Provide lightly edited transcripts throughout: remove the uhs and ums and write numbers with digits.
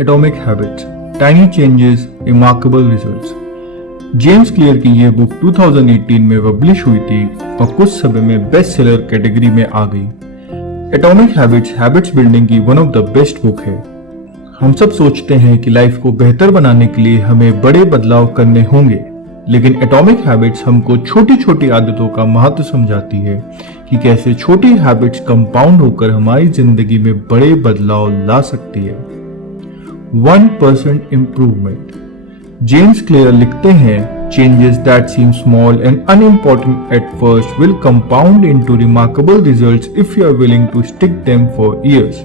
Atomic habits, tiny changes, remarkable results. James clear की यह book 2018 में पब्लिश हुई थी और कुछ समय में बेस्ट सेलर कैटेगरी में आ गई। एटॉमिक हैबिट्स हैबिट्स बिल्डिंग की one of the best book है। हम सब सोचते हैं कि लाइफ को बेहतर बनाने के लिए हमें बड़े बदलाव करने होंगे, लेकिन एटॉमिक हैबिट्स हमको छोटी छोटी आदतों का महत्व समझाती है कि कैसे छोटी हैबिट्स कंपाउंड होकर हमारी जिंदगी में बड़े बदलाव ला सकती है। 1% इम्प्रूवमेंट। जेम्स क्लियर लिखते हैं, changes that seem small and unimportant at first will compound into remarkable results if you are willing to stick them for years.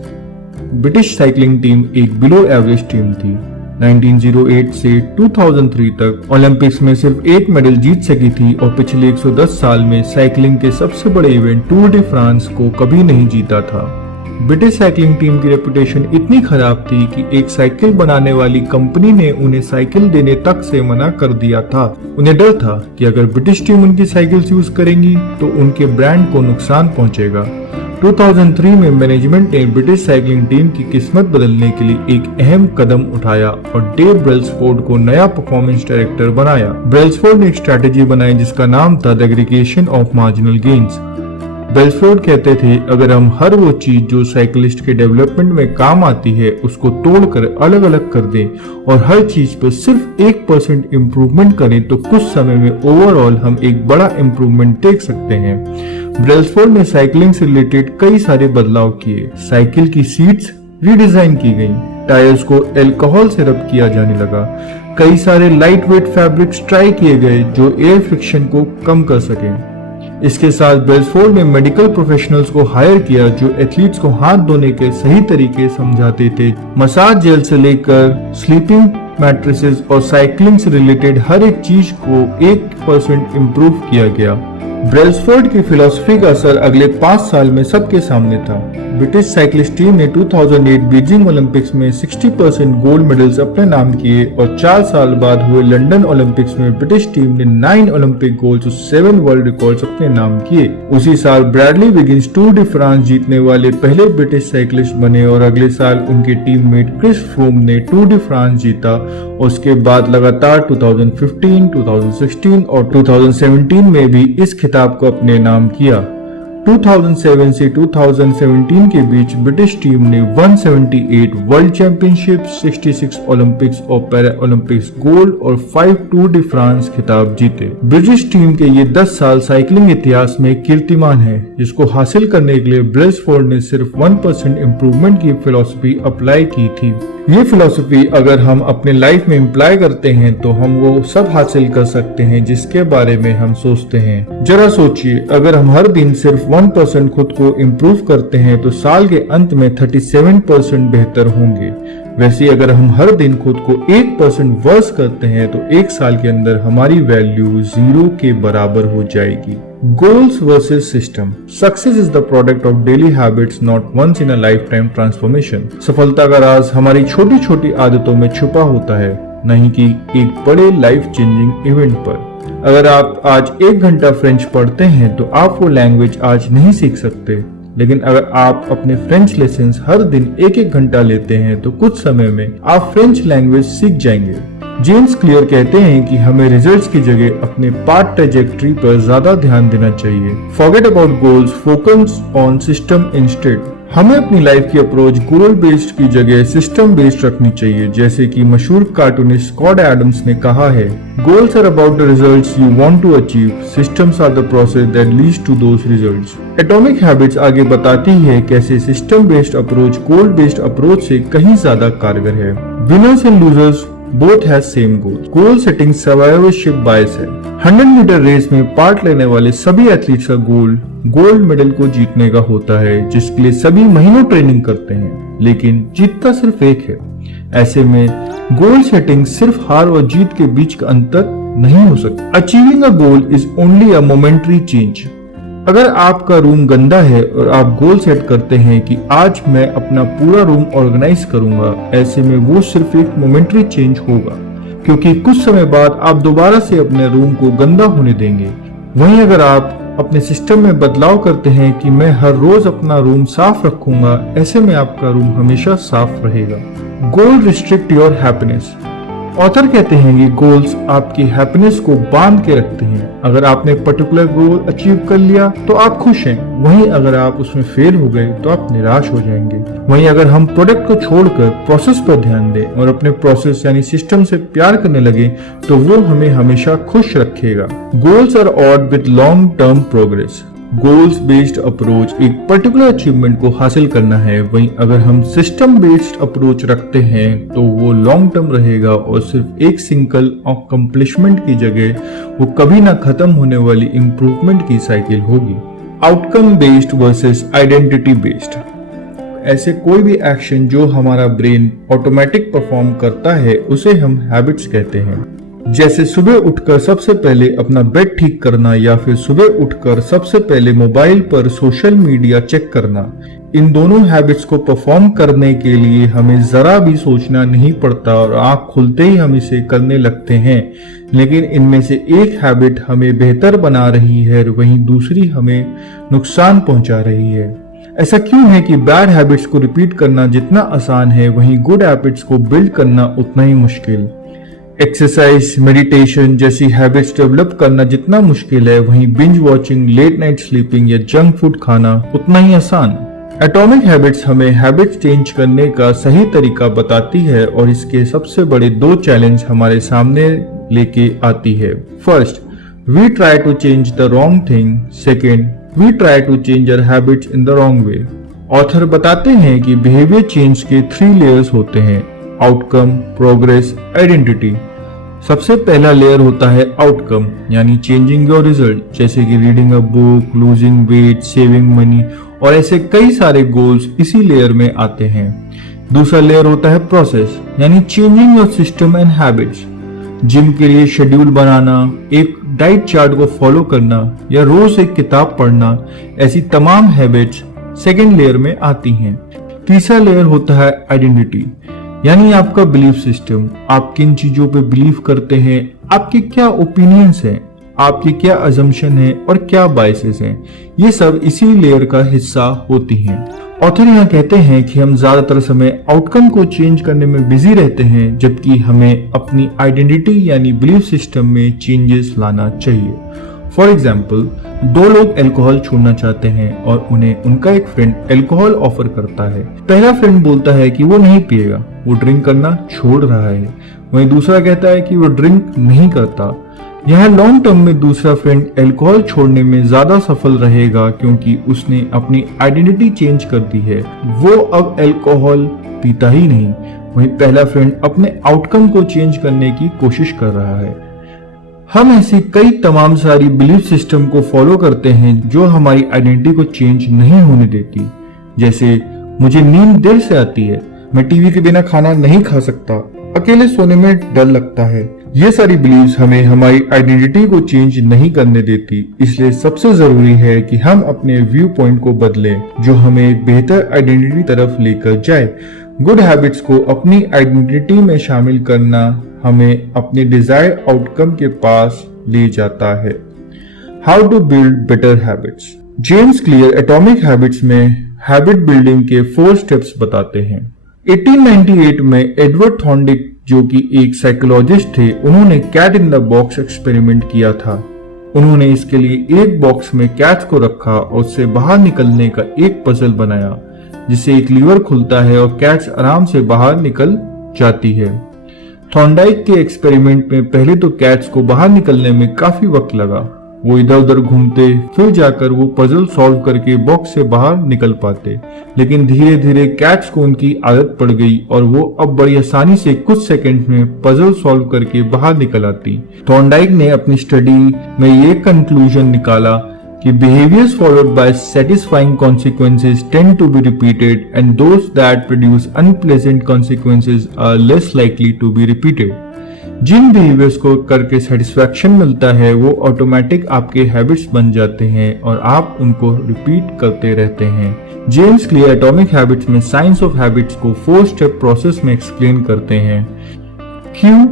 British cycling team एक बिलो एवरेज टीम थी। 1908 से 2003 तक Olympics में सिर्फ एक medal जीत सकी थी और पिछले 110 साल में साइकिलिंग के सबसे बड़े इवेंट टूर डी फ्रांस को कभी नहीं जीता था। ब्रिटिश साइकिलिंग टीम की रेपुटेशन इतनी खराब थी कि एक साइकिल बनाने वाली कंपनी ने उन्हें साइकिल देने तक से मना कर दिया था। उन्हें डर था कि अगर ब्रिटिश टीम उनकी साइकिल्स यूज करेंगी तो उनके ब्रांड को नुकसान पहुंचेगा। 2003 में मैनेजमेंट ने ब्रिटिश साइकिलिंग टीम की किस्मत बदलने के लिए एक अहम कदम उठाया और डेव ब्रेल्सफोर्ड को नया परफॉर्मेंस डायरेक्टर बनाया। ब्रेल्सफोर्ड ने एक स्ट्रैटेजी बनाई जिसका नाम था the aggregation of marginal gains. Brailsford कहते थे, अगर हम हर वो चीज जो साइकिलिस्ट के डेवलपमेंट में काम आती है उसको तोड़कर अलग अलग कर दें और हर चीज पर सिर्फ 1% इम्प्रूवमेंट करें तो कुछ समय में ओवरऑल हम एक बड़ा इम्प्रूवमेंट देख सकते हैं। ब्रेल्सफोर्ड ने साइकिलिंग से रिलेटेड कई सारे बदलाव किए। साइकिल की सीट्स रीडिजाइन की गई, टायर्स को अल्कोहल से रब किया जाने लगा, कई सारे लाइट वेट फैब्रिक्स ट्राई किए गए जो एयर फ्रिक्शन को कम कर सकें। इसके साथ ब्रेल्सफोर्ड ने मेडिकल प्रोफेशनल्स को हायर किया जो एथलीट्स को हाथ धोने के सही तरीके समझाते थे। मसाज जेल से लेकर स्लीपिंग मैट्रेसेस और साइकिलिंग से रिलेटेड हर एक चीज को 1% इम्प्रूव किया गया। ब्रेल्सफोर्ड की फिलॉसफी का असर अगले 5 साल में सबके सामने था। ब्रिटिश साइकिलिस्ट टीम ने 2008 बीजिंग ओलंपिक्स में 60% गोल्ड मेडल्स अपने नाम किए और 4 साल बाद हुए लंदन ओलंपिक्स में ब्रिटिश टीम ने 9 ओलंपिक गोल्ड्स और 7 वर्ल्ड रिकॉर्ड्स अपने नाम किए। उसी साल ब्रैडली विगिंस टूर डी फ्रांस जीतने वाले पहले ब्रिटिश साइकिलिस्ट बने और अगले साल उनके टीममेट क्रिस फ्रूम ने टूर डी फ्रांस जीता और उसके बाद लगातार 2015, 2016 और 2017 में भी इस खिताब को अपने नाम किया। 2007 से 2017 के बीच ब्रिटिश टीम ने 178 वर्ल्ड चैंपियनशिप, 66 ओलंपिक्स और पैरा ओलंपिक्स गोल्ड और 5 टूर डी फ्रांस खिताब जीते। ब्रिटिश टीम के ये 10 साल साइकिलिंग इतिहास में कीर्तिमान है, जिसको हासिल करने के लिए ब्रेल्सफोर्ड ने सिर्फ 1% इम्प्रूवमेंट की फिलॉसफी अप्लाई की थी। ये फिलॉसफी अगर हम अपने लाइफ में इम्प्लाई करते हैं तो हम वो सब हासिल कर सकते हैं जिसके बारे में हम सोचते हैं। जरा सोचिए, अगर हम हर दिन सिर्फ 1% खुद को इम्प्रूव करते हैं तो साल के अंत में 37% बेहतर होंगे। वैसे अगर हम हर दिन खुद को 1% वर्स करते हैं तो एक साल के अंदर हमारी वैल्यू 0 के बराबर हो जाएगी। Goals versus system. Success is the product of daily habits, not once in a lifetime transformation. सफलता का राज हमारी छोटी छोटी आदतों में छुपा होता है, नहीं कि एक बड़े लाइफ चेंजिंग इवेंट पर। अगर आप आज 1 घंटा फ्रेंच पढ़ते हैं तो आप वो लैंग्वेज आज नहीं सीख सकते, लेकिन अगर आप अपने फ्रेंच लेसन्स हर दिन 1-1 घंटा लेते हैं तो कुछ समय में आप फ्रेंच लैंग्वेज सीख जाएंगे। जेम्स क्लियर कहते हैं कि हमें रिजल्ट्स की जगह अपने पाथ ट्रैजेक्टरी पर ज्यादा ध्यान देना चाहिए। Forget about goals, focus on system instead. हमें अपनी लाइफ की अप्रोच गोल बेस्ड की जगह सिस्टम बेस्ड रखनी चाहिए, जैसे कि मशहूर कार्टूनिस्ट स्कॉट एडम्स ने कहा है, goals are about the results you want to achieve, systems are the process that leads to those results. Atomic habits आगे बताती है कैसे system based approach goal based approach से कहीं ज्यादा कारगर है। Winners and losers both has same goals. Goal setting survivorship bias है। 100 मीटर रेस में पार्ट लेने वाले सभी एथलीट्स का गोल गोल्ड मेडल को जीतने का होता है, जिसके लिए सभी महीनों ट्रेनिंग करते हैं, लेकिन जीतता सिर्फ एक है। ऐसे में गोल सेटिंग सिर्फ हार और जीत के बीच का अंतर नहीं हो सकता। Achieving a goal is only a momentary change. अगर आपका रूम गंदा है और आप गोल सेट करते हैं कि आज मैं अपना पूरा रूम ऑर्गेनाइज करूंगा, ऐसे में वो सिर्फ एक मोमेंटरी चेंज होगा, क्योंकि कुछ समय बाद आप दोबारा से अपने रूम को गंदा होने देंगे। वहीं अगर आप अपने सिस्टम में बदलाव करते हैं कि मैं हर रोज अपना रूम साफ रखूंगा, ऐसे में आपका रूम हमेशा साफ रहेगा। गोल रिस्ट्रिक्ट योर हैप्पीनेस। ऑथर कहते हैं कि गोल्स आपकी हैप्पीनेस को बांध के रखते हैं। अगर आपने पर्टिकुलर गोल अचीव कर लिया तो आप खुश हैं, वहीं अगर आप उसमें फेल हो गए तो आप निराश हो जाएंगे। वहीं अगर हम प्रोडक्ट को छोड़कर प्रोसेस पर ध्यान दें और अपने प्रोसेस यानी सिस्टम से प्यार करने लगे तो वो हमें हमेशा खुश रखेगा। Goals are odd with long term progress. Goals based approach एक पर्टिकुलर अचीवमेंट को हासिल करना है, वहीं अगर हम सिस्टम बेस्ड अप्रोच रखते हैं तो वो लॉन्ग टर्म रहेगा और सिर्फ एक सिंगल अकम्प्लिशमेंट की जगह वो कभी ना खत्म होने वाली इम्प्रूवमेंट की साइकिल होगी। Outcome based versus identity based. ऐसे कोई भी एक्शन जो हमारा ब्रेन ऑटोमेटिक परफॉर्म करता है उसे हम हैबिट्स कहते हैं। जैसे सुबह उठकर सबसे पहले अपना बेड ठीक करना या फिर सुबह उठकर सबसे पहले मोबाइल पर सोशल मीडिया चेक करना। इन दोनों हैबिट्स को परफॉर्म करने के लिए हमें जरा भी सोचना नहीं पड़ता और आंख खुलते ही हम इसे करने लगते हैं। लेकिन इनमें से एक हैबिट हमें बेहतर बना रही है, वहीं दूसरी हमें नुकसान पहुंचा रही है। ऐसा क्यों है कि बैड हैबिट्स को रिपीट करना जितना आसान है, वहीं गुड हैबिट्स को बिल्ड करना उतना ही मुश्किल। एक्सरसाइज, मेडिटेशन जैसी हैबिट्स डेवलप करना जितना मुश्किल है, वहीं binge watching, late night sleeping या जंक फूड खाना उतना ही आसान। एटॉमिक हैबिट्स हमें हैबिट्स चेंज करने का सही तरीका बताती है और इसके सबसे बड़े 2 चैलेंज हमारे सामने लेके आती है। First, we try to change the wrong thing. Second, we try to change our habits in the wrong way. Author बताते हैं कि बिहेवियर चेंज के 3 लेयर्स होते हैं: आउटकम, प्रोग्रेस, आइडेंटिटी। सबसे पहला लेयर होता है आउटकम यानी चेंजिंग योर रिजल्ट, जैसे कि reading a book, losing weight, saving money और ऐसे कई सारे गोल्स इसी लेयर में आते हैं। दूसरा लेयर होता है प्रोसेस यानी changing your system and habits. Gym के लिए शेड्यूल बनाना, एक डाइट चार्ट को फॉलो करना या रोज एक किताब पढ़ना, ऐसी तमाम हैबिट्स सेकेंड लेयर में आती हैं। तीसरा लेयर होता है आइडेंटिटी यानी आपका बिलीफ सिस्टम। आप किन चीजों पे बिलीव करते हैं, आपके क्या ओपिनियंस हैं, आपकी क्या अजम्पशन है और क्या बायसेस हैं, ये सब इसी लेयर का हिस्सा होती हैं। ऑथर यहाँ कहते हैं कि हम ज्यादातर समय आउटकम को चेंज करने में बिजी रहते हैं, जबकि हमें अपनी आइडेंटिटी यानी बिलीफ सिस्टम में चेंजेस लाना चाहिए। फॉर एग्जाम्पल, 2 लोग अल्कोहल छोड़ना चाहते हैं और उन्हें उनका एक फ्रेंड अल्कोहल ऑफर करता है। पहला फ्रेंड बोलता है कि वो नहीं पिएगा, वो ड्रिंक करना छोड़ रहा है, वहीं दूसरा कहता है कि वो ड्रिंक नहीं करता। यहाँ लॉन्ग टर्म में दूसरा फ्रेंड अल्कोहल छोड़ने में ज्यादा सफल रहेगा क्योंकि उसने अपनी आइडेंटिटी चेंज कर दी है, वो अब अल्कोहल पीता ही नहीं। वहीं पहला फ्रेंड अपने आउटकम को चेंज करने की कोशिश कर रहा है। हम ऐसी कई तमाम सारी बिलीफ सिस्टम को फॉलो करते हैं जो हमारी आइडेंटिटी को चेंज नहीं होने देती। जैसे मुझे नींद देर से आती है, मैं टीवी के बिना खाना नहीं खा सकता, अकेले सोने में डर लगता है। ये सारी बिलीव्स हमें हमारी आइडेंटिटी को चेंज नहीं करने देती। इसलिए सबसे जरूरी है कि हम अपने व्यू पॉइंट को बदलें जो हमें एक बेहतर आइडेंटिटी तरफ लेकर जाए। गुड हैबिट्स को अपनी आइडेंटिटी में शामिल करना हमें अपने डिजायर्ड आउटकम के पास ले जाता है। How to build better habits. James Clear atomic habits में हैबिट बिल्डिंग के 4 स्टेप्स बताते हैं। 1898 में एडवर्ड थॉर्नडिक जो कि एक साइकोलॉजिस्ट थे, उन्होंने cat in the box experiment किया था। उन्होंने इसके लिए एक बॉक्स में कैट्स को रखा और उससे बाहर निकलने का एक पजल बनाया जिससे एक लीवर खुलता है और कैट्स आराम से बाहर निकल जाती है। थॉर्नडाइक के एक्सपेरिमेंट में पहले तो कैट्स को बाहर निकलने में काफी वक्त लगा, वो इधर उधर घूमते, फिर जाकर वो पजल सॉल्व करके बॉक्स से बाहर निकल पाते। लेकिन धीरे धीरे कैट्स को उनकी आदत पड़ गई और वो अब बड़ी आसानी से कुछ सेकंड में पजल सॉल्व करके बाहर निकल आती। थॉर्नडाइक ने अपनी स्टडी में ये कंक्लूजन निकाला कि behaviors followed by satisfying consequences tend to be repeated and those that produce unpleasant consequences are less likely to be repeated. Jin behaviors को करके satisfaction मिलता है वो ऑटोमेटिक आपके हैबिट्स बन जाते हैं और आप उनको रिपीट करते रहते हैं। जेम्स क्लियर एटॉमिक हैबिट्स में साइंस ऑफ हैबिट्स को 4 स्टेप प्रोसेस में एक्सप्लेन करते हैं। Q,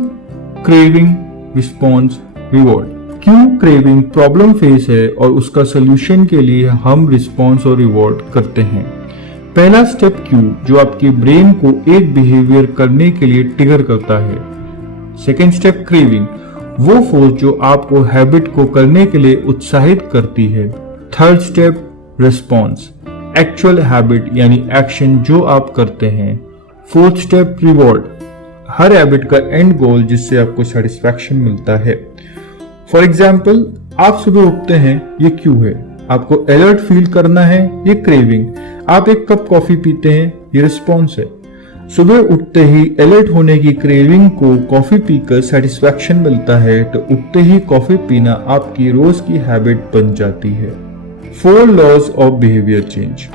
craving, response, reward. क्यों क्रेविंग प्रॉब्लम फेस है और उसका सोल्यूशन के लिए हम रिस्पॉन्स और रिवॉर्ड करते हैं। पहला स्टेप क्यू जो आपके ब्रेन को एक बिहेवियर करने के लिए ट्रिगर करता है। सेकेंड स्टेप क्रेविंग, वो फोर्स जो आपको हैबिट को करने के लिए उत्साहित करती है। Third step response, actual habit यानी एक्शन जो आप करते हैं। फोर्थ स्टेप रिवॉर्ड, हर हैबिट का एंड गोल जिससे आपको सेटिस्फैक्शन मिलता है। फॉर एग्जाम्पल, आप सुबह उठते हैं, ये क्यों है? आपको अलर्ट फील करना है, ये क्रेविंग। आप एक कप कॉफी पीते हैं, ये रिस्पॉन्स है। सुबह उठते ही अलर्ट होने की क्रेविंग को कॉफी पीकर सेटिस्फैक्शन मिलता है, तो उठते ही कॉफी पीना आपकी रोज की हैबिट बन जाती है। 4 laws of behaviour change.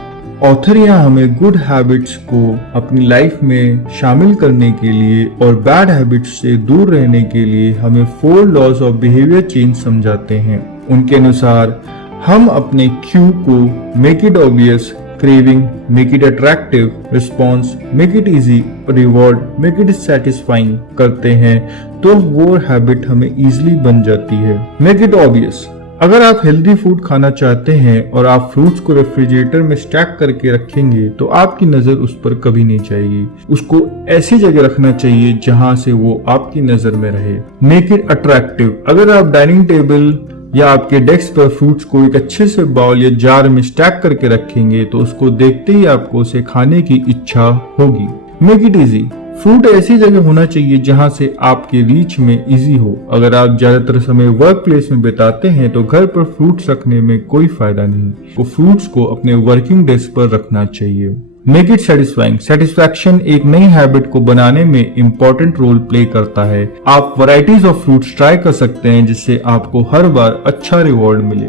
Author यहाँ हमें गुड हैबिट्स को अपनी लाइफ में शामिल करने के लिए और बैड हैबिट्स से दूर रहने के लिए हमें 4 लॉज ऑफ बिहेवियर चेंज समझाते हैं। उनके अनुसार हम अपने क्यू को make it obvious, craving make it attractive, response make it easy, reward make it satisfying करते हैं तो वो हैबिट हमें इजीली बन जाती है। मेक इट ऑब्वियस, अगर आप हेल्दी फूड खाना चाहते हैं और आप फ्रूट्स को रेफ्रिजरेटर में स्टैक करके रखेंगे तो आपकी नजर उस पर कभी नहीं जाएगी। उसको ऐसी जगह रखना चाहिए जहां से वो आपकी नजर में रहे। मेक इट अट्रैक्टिव, अगर आप डाइनिंग टेबल या आपके डेस्क पर फ्रूट्स को एक अच्छे से बाउल या जार में स्टैक करके रखेंगे तो उसको देखते ही आपको उसे खाने की इच्छा होगी। मेक इट इजी, फ्रूट ऐसी जगह होना चाहिए जहां से आपके रीच में इजी हो। अगर आप ज्यादातर समय वर्क प्लेस में बिताते हैं तो घर पर फ्रूट्स रखने में कोई फायदा नहीं, तो फ्रूट्स को अपने वर्किंग डेस्क पर रखना चाहिए। मेक इट सेटिस्फाइंग, सेटिस्फैक्शन एक नई हैबिट को बनाने में इम्पोर्टेंट रोल प्ले करता है। आप वैरायटीज ऑफ फ्रूट्स ट्राई कर सकते हैं जिससे आपको हर बार अच्छा रिवॉर्ड मिले।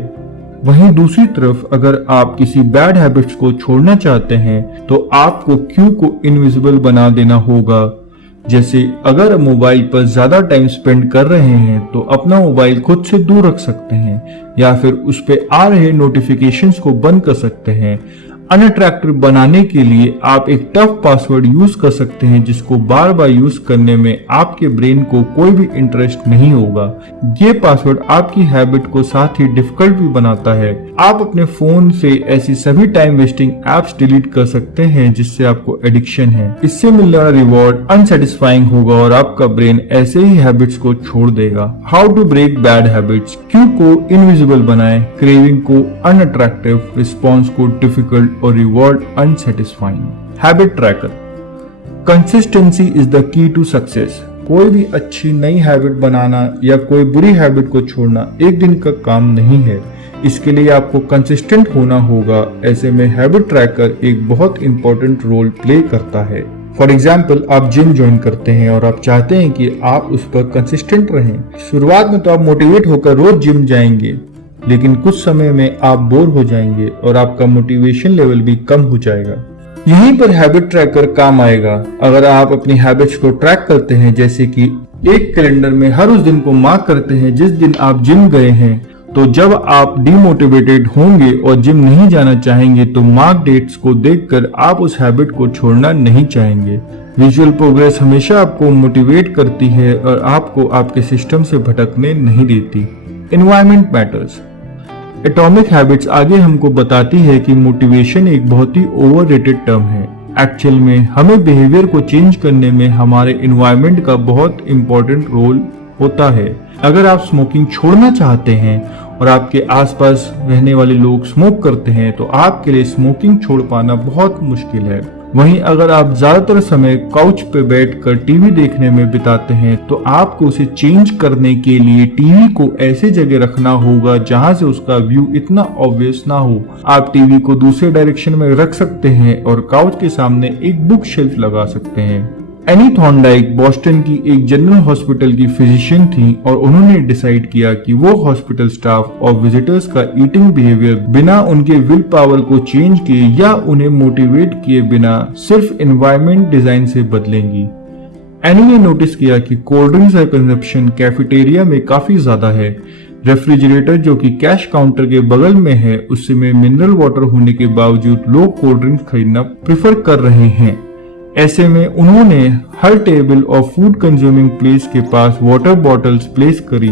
वहीं दूसरी तरफ अगर आप किसी बैड हैबिट्स को छोड़ना चाहते हैं तो आपको क्यू को इनविजिबल बना देना होगा। जैसे अगर मोबाइल पर ज्यादा टाइम स्पेंड कर रहे हैं तो अपना मोबाइल खुद से दूर रख सकते हैं या फिर उस पे आ रहे नोटिफिकेशंस को बंद कर सकते हैं। अनअट्रैक्टिव बनाने के लिए आप एक टफ पासवर्ड यूज कर सकते हैं जिसको बार बार यूज करने में आपके ब्रेन को कोई भी इंटरेस्ट नहीं होगा। ये पासवर्ड आपकी हैबिट को साथ ही डिफिकल्ट भी बनाता है। आप अपने फोन से ऐसी सभी टाइम वेस्टिंग एप्स डिलीट कर सकते हैं जिससे आपको एडिक्शन है। इससे मिलने वाला रिवॉर्ड अनसेटिस्फाइंग होगा और आपका ब्रेन ऐसे ही हैबिट्स को छोड़ देगा। How to break bad habits, cue को इनविजिबल बनाएं, क्रेविंग को अनअट्रैक्टिव, रिस्पॉन्स को डिफिकल्ट और reward unsatisfying. Habit tracker, consistency is the key to success. कोई भी अच्छी नई हैबिट बनाना या कोई बुरी हैबिट को छोड़ना एक दिन का काम नहीं है। इसके लिए आपको कंसिस्टेंट होना होगा। ऐसे में हैबिट ट्रैकर एक बहुत इंपॉर्टेंट रोल प्ले करता है। फॉर एग्जाम्पल, आप जिम ज्वाइन करते हैं और आप चाहते हैं कि आप उस पर कंसिस्टेंट रहें। शुरुआत में तो आप मोटिवेट होकर रोज जिम जाएंगे, लेकिन कुछ समय में आप बोर हो जाएंगे और आपका मोटिवेशन लेवल भी कम हो जाएगा। यहीं पर हैबिट ट्रैकर काम आएगा। अगर आप अपनी हैबिट्स को ट्रैक करते हैं, जैसे कि एक कैलेंडर में हर उस दिन को मार्क करते हैं जिस दिन आप जिम गए हैं, तो जब आप डिमोटिवेटेड होंगे और जिम नहीं जाना चाहेंगे तो मार्क डेट्स को देखकर आप उस हैबिट को छोड़ना नहीं चाहेंगे। विजुअल प्रोग्रेस हमेशा आपको मोटिवेट करती है और आपको आपके सिस्टम से भटकने नहीं देती। Environment matters. एटॉमिक हैबिट्स आगे हमको बताती है कि मोटिवेशन एक बहुत ही ओवररेटेड टर्म है। एक्चुअल में हमें बिहेवियर को चेंज करने में हमारे एनवायरनमेंट का बहुत इंपॉर्टेंट रोल होता है। अगर आप स्मोकिंग छोड़ना चाहते हैं और आपके आसपास रहने वाले लोग स्मोक करते हैं तो आपके लिए स्मोकिंग छोड़ पाना बहुत मुश्किल है। वहीं अगर आप ज्यादातर समय काउच पे बैठकर टीवी देखने में बिताते हैं तो आपको उसे चेंज करने के लिए टीवी को ऐसे जगह रखना होगा जहां से उसका व्यू इतना ऑब्वियस ना हो। आप टीवी को दूसरे डायरेक्शन में रख सकते हैं और काउच के सामने एक बुक शेल्फ लगा सकते हैं। एनी थॉर्नडाइक बोस्टन की एक जनरल हॉस्पिटल की फिजिशियन थी और उन्होंने डिसाइड किया कि वो हॉस्पिटल स्टाफ और विजिटर्स का ईटिंग बिहेवियर बिना उनके विल पावर को चेंज किए या उन्हें मोटिवेट किए बिना सिर्फ एनवायरनमेंट डिजाइन से बदलेंगी। एनी ने नोटिस किया कि कोल्ड ड्रिंक्स का कंजप्शन कैफेटेरिया में काफी ज्यादा है। रेफ्रिजरेटर जो कि कैश काउंटर के बगल में है उसमें मिनरल वाटर होने के बावजूद लोग कोल्ड ड्रिंक्स खरीदना प्रेफर कर रहे हैं। ऐसे में उन्होंने हर टेबल और फूड कंज्यूमिंग प्लेस के पास वाटर बॉटल्स प्लेस करी।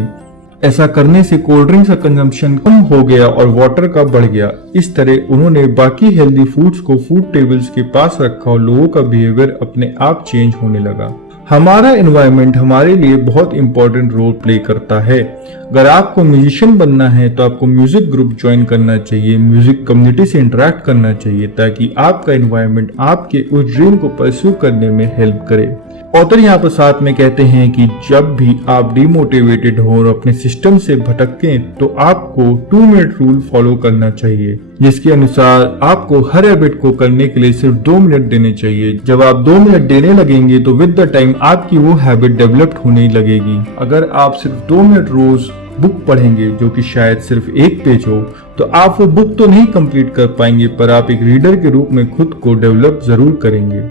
ऐसा करने से कोल्ड ड्रिंक्स का कंजम्पशन कम हो गया और वाटर का बढ़ गया। इस तरह उन्होंने बाकी हेल्दी फूड्स को फूड टेबल्स के पास रखा और लोगों का बिहेवियर अपने आप चेंज होने लगा। हमारा एनवायरनमेंट हमारे लिए बहुत इंपॉर्टेंट रोल प्ले करता है। अगर आपको म्यूजिशियन बनना है तो आपको म्यूजिक ग्रुप ज्वाइन करना चाहिए, म्यूजिक कम्युनिटी से इंटरेक्ट करना चाहिए ताकि आपका एनवायरनमेंट आपके उस ड्रीम को परस्यू करने में हेल्प करे। ऑथर यहाँ पर साथ में कहते हैं कि जब भी आप डिमोटिवेटेड हो और अपने सिस्टम से भटकें तो आपको 2 मिनट रूल फॉलो करना चाहिए, जिसके अनुसार आपको हर हैबिट को करने के लिए सिर्फ 2 मिनट देने चाहिए। जब आप 2 मिनट देने लगेंगे तो विद द टाइम आपकी वो हैबिट डेवलप्ड होने लगेगी। अगर आप सिर्फ 2 मिनट रोज बुक पढ़ेंगे, जो कि शायद सिर्फ 1 पेज हो, तो आप वो बुक तो नहीं कंप्लीट कर पाएंगे, पर आप एक रीडर के रूप में खुद को डेवलप जरूर करेंगे।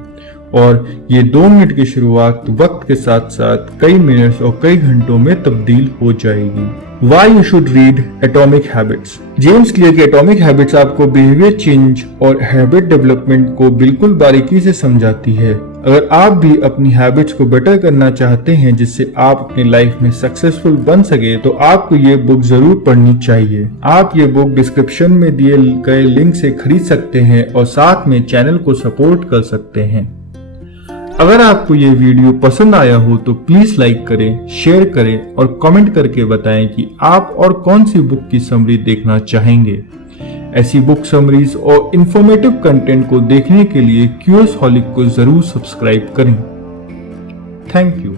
और ये 2 मिनट की शुरुआत वक्त के साथ साथ कई मिनट्स और कई घंटों में तब्दील हो जाएगी। Why you should read Atomic Habits? James clear की एटॉमिक हैबिट्स आपको बिहेवियर चेंज और हैबिट डेवलपमेंट को बिल्कुल बारीकी से समझाती है। अगर आप भी अपनी हैबिट्स को बेटर करना चाहते हैं जिससे आप अपनी लाइफ में सक्सेसफुल बन सके, तो आपको ये बुक जरूर पढ़नी चाहिए। आप ये बुक डिस्क्रिप्शन में दिए गए लिंक से खरीद सकते हैं और साथ में चैनल को सपोर्ट कर सकते हैं। अगर आपको ये वीडियो पसंद आया हो तो प्लीज लाइक करें, शेयर करें और कमेंट करके बताएं कि आप और कौन सी बुक की समरी देखना चाहेंगे। ऐसी बुक समरीज और इंफॉर्मेटिव कंटेंट को देखने के लिए क्यूएस हॉलिक को जरूर सब्सक्राइब करें। Thank you.